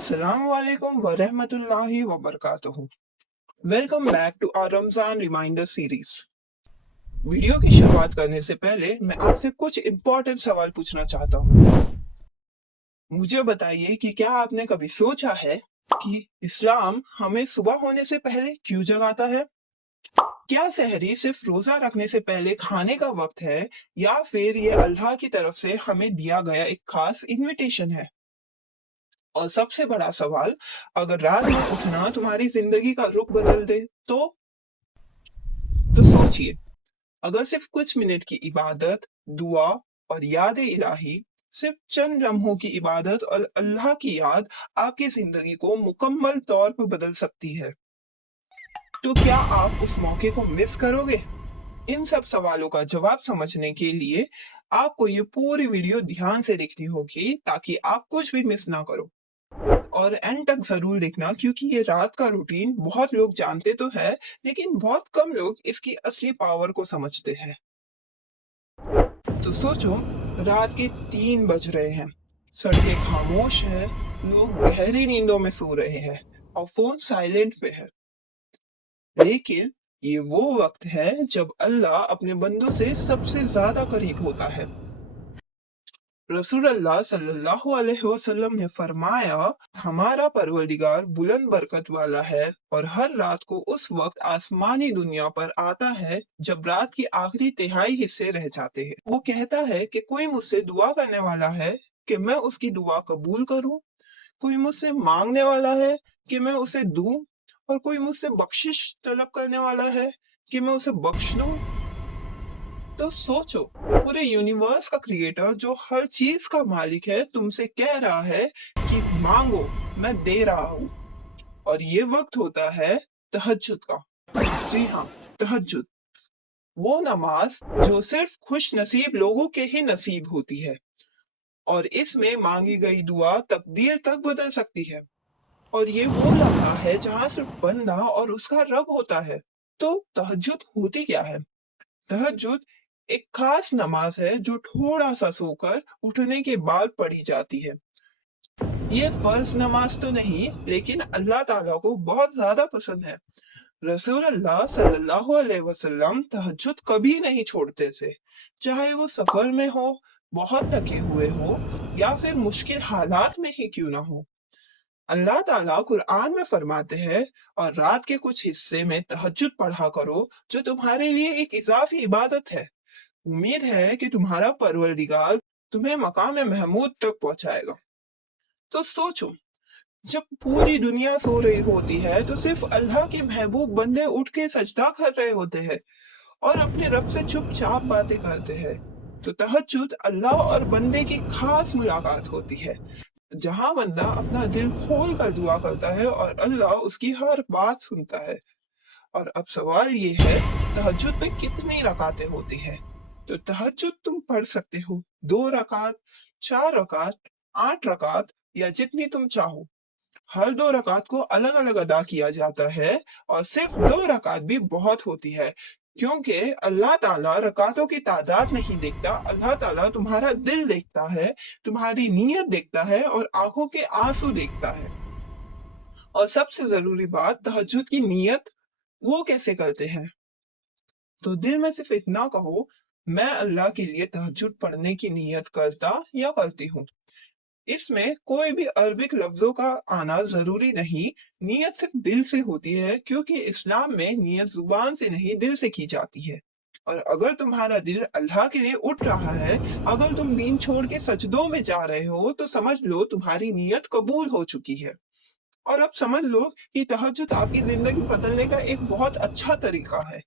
Assalamu alaikum wa rahmatullahi wa barakatuhu. Welcome back to our Ramzan Reminder series. Video की शुरुआत करने से पहले मैं आपसे कुछ इम्पोर्टेंट सवाल पूछना चाहता हूँ। मुझे बताइए कि क्या आपने कभी सोचा है कि इस्लाम हमें सुबह होने से पहले क्यों जगाता है? क्या सहरी सिर्फ रोजा रखने से पहले खाने का वक्त है या फिर ये अल्लाह की तरफ से हमें दिया गया एक खास इनविटेशन है? और सबसे बड़ा सवाल, अगर रात में उठना तुम्हारी जिंदगी का रुख बदल दे तो सोचिए, अगर सिर्फ कुछ मिनट की इबादत, दुआ और याद इलाही, सिर्फ चंद लम्हों की इबादत और अल्लाह की याद आपकी जिंदगी को मुकम्मल तौर पर बदल सकती है, तो क्या आप उस मौके को मिस करोगे? इन सब सवालों का जवाब समझने के लिए आपको ये पूरी वीडियो ध्यान से देखनी होगी ताकि आप कुछ भी मिस ना करो। और एंड तक जरूर देखना क्योंकि ये रात का रूटीन बहुत लोग जानते तो है, लेकिन बहुत कम लोग इसकी असली पावर को समझते हैं। तो सोचो, रात के 3 बज रहे हैं, सड़कें खामोश है, लोग गहरी नींदों में सो रहे हैं और फोन साइलेंट पे है। लेकिन ये वो वक्त है जब अल्लाह अपने बंदों से सबसे ज्यादा करीब होता है। रसूलुल्लाह सल्लल्लाहु अलैहि वसल्लम ने फरमाया, हमारा परवरदिगार बुलंद बरकत वाला है और हर रात को उस वक्त आसमानी दुनिया पर आता है जब रात की आखिरी तिहाई हिस्से रह जाते हैं। वो कहता है कि कोई मुझसे दुआ करने वाला है कि मैं उसकी दुआ कबूल करूं, कोई मुझसे मांगने वाला है कि मैं उसे दूं, और कोई मुझसे बख्शिश तलब करने वाला है कि मैं उसे बख्श दूं। तो सोचो, पूरे यूनिवर्स का क्रिएटर जो हर चीज का मालिक है तुमसे कह रहा है कि मांगो, मैं दे रहा हूँ। और ये वक्त होता है तहज्जुद का। जी हाँ, तहज्जुद, वो नमाज जो सिर्फ खुश नसीब लोगों के ही नसीब होती है, और इसमें मांगी गई दुआ तकदीर तक बदल सकती है। और ये वो लम्हा है जहाँ सिर्फ बंदा और उसका रब होता है। तो तहज्जुद होती क्या है? तहज्जुद एक खास नमाज है जो थोड़ा सा सोकर उठने के बाद पढ़ी जाती है। ये फर्ज नमाज तो नहीं, लेकिन अल्लाह ताला को बहुत ज्यादा पसंद है। रसूलुल्लाह सल्लल्लाहु अलैहि वसल्लम तहज्जुद कभी नहीं छोड़ते थे, चाहे वो सफर में हो, बहुत थके हुए हो, या फिर मुश्किल हालात में ही क्यों ना हो। अल्लाह ताला कुरान में फरमाते हैं, और रात के कुछ हिस्से में तहज्जुद पढ़ा करो जो तुम्हारे लिए एक इजाफी इबादत है। उम्मीद है कि तुम्हारा परवरदिगार तुम्हें मकाम महमूद तक पहुंचाएगा। तो सोचो, जब पूरी दुनिया सो रही होती है तो सिर्फ अल्लाह के महबूब बंदे उठ के सजदा कर रहे होते हैं और अपने रब से चुपचाप बातें करते हैं। तो तहज्जुद अल्लाह और बंदे की खास मुलाकात होती है, जहां बंदा अपना दिल खोल कर दुआ करता है और अल्लाह उसकी हर बात सुनता है। और अब सवाल ये है, तहज्जुद में कितनी रकातें होती है? तो तहज्जुद तुम पढ़ सकते हो 2 रकात, 4 रकात, 8 रकात, या जितनी तुम चाहो। हर 2 रकात को अलग अलग अदा किया जाता है, और सिर्फ 2 रकात भी बहुत होती है, क्योंकि अल्लाह ताला रकातों की तादाद नहीं देखता, अल्लाह ताला तुम्हारा दिल देखता है, तुम्हारी नीयत देखता है और आंखों के आंसू देखता है। और सबसे जरूरी बात, तहज्जुद की नीयत वो कैसे करते हैं? तो दिल में सिर्फ इतना कहो, मैं अल्लाह के लिए तहज्जुद पढ़ने की नीयत करता या करती हूँ। इसमें कोई भी अरबिक लफ्जों का आना जरूरी नहीं, नीयत सिर्फ दिल से होती है, क्योंकि इस्लाम में नीयत जुबान से नहीं दिल से की जाती है। और अगर तुम्हारा दिल अल्लाह के लिए उठ रहा है, अगर तुम दीन छोड़ के सजदों में जा रहे हो, तो समझ लो तुम्हारी नीयत कबूल हो चुकी है। और अब समझ लो कि तहज्जुद आपकी जिंदगी बदलने का एक बहुत अच्छा तरीका है।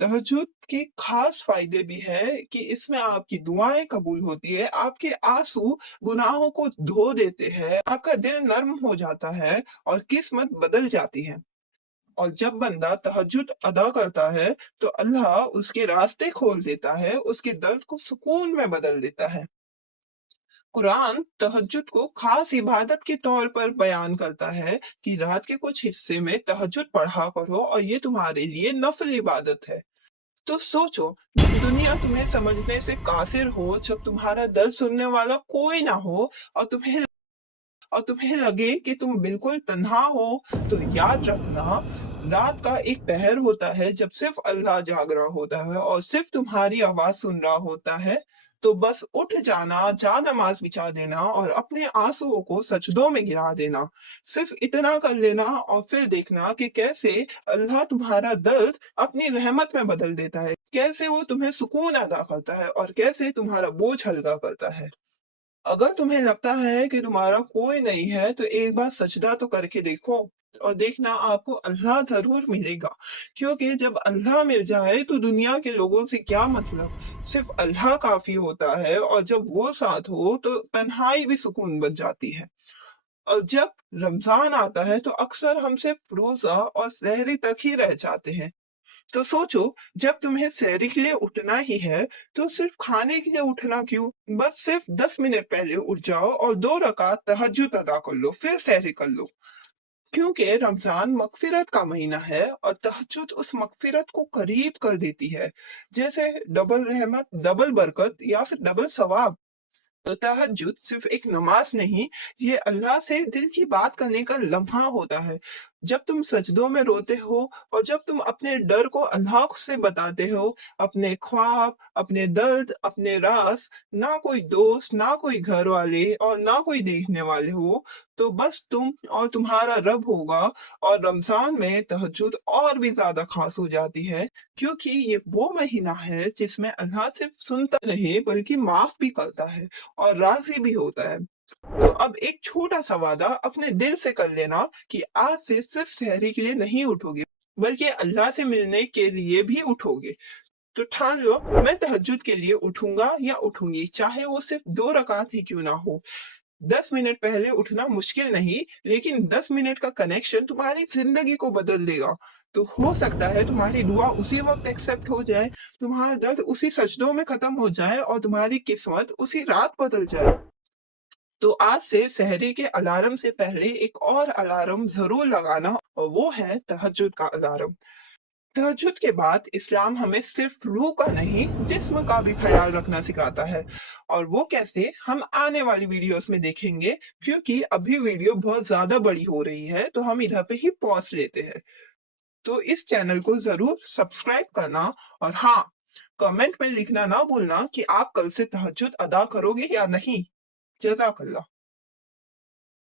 तहज्जुद के खास फायदे भी है कि इसमें आपकी दुआएं कबूल होती है, आपके आंसू गुनाहों को धो देते हैं, आपका दिल नर्म हो जाता है और किस्मत बदल जाती है। और जब बंदा तहज्जुद अदा करता है तो अल्लाह उसके रास्ते खोल देता है, उसके दर्द को सुकून में बदल देता है। कुरान तहज्जुद को खास इबादत के तौर पर बयान करता है कि रात के कुछ हिस्से में तहज्जुद पढ़ा करो और ये तुम्हारे लिए नफल इबादत है। तो सोचो, जब दुनिया तुम्हें समझने से कासिर हो, जब तुम्हारा दर्द सुनने वाला कोई ना हो, और तुम्हें और तुम्हें लगे कि तुम बिल्कुल तन्हा हो, तो याद रखना, रात का एक पहर होता है जब सिर्फ अल्लाह जाग रहा होता है और सिर्फ तुम्हारी आवाज सुन रहा होता है। तो बस उठ जाना, जा नमाज बिछा देना और अपने आंसुओं को सजदों में गिरा देना। सिर्फ इतना कर लेना और फिर देखना कि कैसे अल्लाह तुम्हारा दर्द अपनी रहमत में बदल देता है, कैसे वो तुम्हें सुकून अदा करता है और कैसे तुम्हारा बोझ हल्का करता है। अगर तुम्हें लगता है कि तुम्हारा कोई नहीं है, तो एक बार सजदा तो करके देखो और देखना आपको अल्लाह ज़रूर मिलेगा। क्योंकि जब अल्लाह मिल जाए तो दुनिया के लोगों से क्या मतलब, सिर्फ अल्लाह काफ़ी होता है और जब वो साथ हो तो तन्हाई भी सुकून बन जाती है। और जब रमज़ान आता है तो अक्सर हम सिर्फ रोज़ा और सहरी तक ही रह जाते हैं। तो सोचो, जब तुम्हें सहरी के लिए उठना ही है, तो सिर्फ खाने के लिए उठना क्यों? बस सिर्फ 10 मिनट पहले उठ जाओ और 2 रकात तहज्जुद अदा कर लो, फिर सहरी कर लो। क्योंकि रमज़ान मग़फ़िरत का महीना है और तहज्जुद उस मग़फ़िरत को करीब कर देती है। जैसे डबल रहमत, डबल बरकत या फिर डबल सवाब। तो तहज्जुद सिर्फ एक नमाज नहीं, ये अल्लाह से दिल की बात करने का लम्हा होता है। जब तुम सजदों में रोते हो और जब तुम अपने डर को अल्लाह से बताते हो, अपने ख्वाब, अपने दर्द, अपने राज, ना कोई दोस्त, ना कोई घर वाले और ना कोई देखने वाले हो, तो बस तुम और तुम्हारा रब होगा। और रमजान में तहज्जुद और भी ज्यादा खास हो जाती है, क्योंकि ये वो महीना है जिसमें अल्लाह सिर्फ सुनता नहीं बल्कि माफ भी करता है और राज़ी भी होता है। तो अब एक छोटा-सा वादा अपने दिल से कर लेना कि आज से सिर्फ सहरी के लिए नहीं उठोगे, बल्कि अल्लाह से मिलने के लिए भी उठोगे। तो ठान लो, मैं तहज्जुद के लिए उठूँगा या उठूँगी, चाहे वो सिर्फ 2 रकात ही क्यों ना हो। 10 मिनट पहले उठना मुश्किल नहीं, लेकिन 10 मिनट का कनेक्शन तुम्हारी ज़िंदगी को बदल देगा। तो हो सकता है तुम्हारी दुआ उसी वक़्त एक्सेप्ट हो जाए, तुम्हारा दर्द उसी सजदों में खत्म हो जाए और तुम्हारी किस्मत उसी रात बदल जाए। तो आज से सहरी के अलार्म से पहले एक और अलार्म ज़रूर लगाना और वो है तहज्जुद का अलार्म। तहज्जुद के बाद इस्लाम हमें सिर्फ रूह का नहीं, जिस्म का भी ख्याल रखना सिखाता है। और वो कैसे, हम आने वाली वीडियोस में देखेंगे, क्योंकि अभी वीडियो बहुत ज़्यादा बड़ी हो रही है, तो हम इधर पे ही पॉज़ लेते हैं। तो इस चैनल को ज़रूर सब्सक्राइब करना और हाँ, कमेंट में लिखना ना भूलना कि आप कल से तहज्जुद अदा करोगे या नहीं। जज़ाकल्लाह।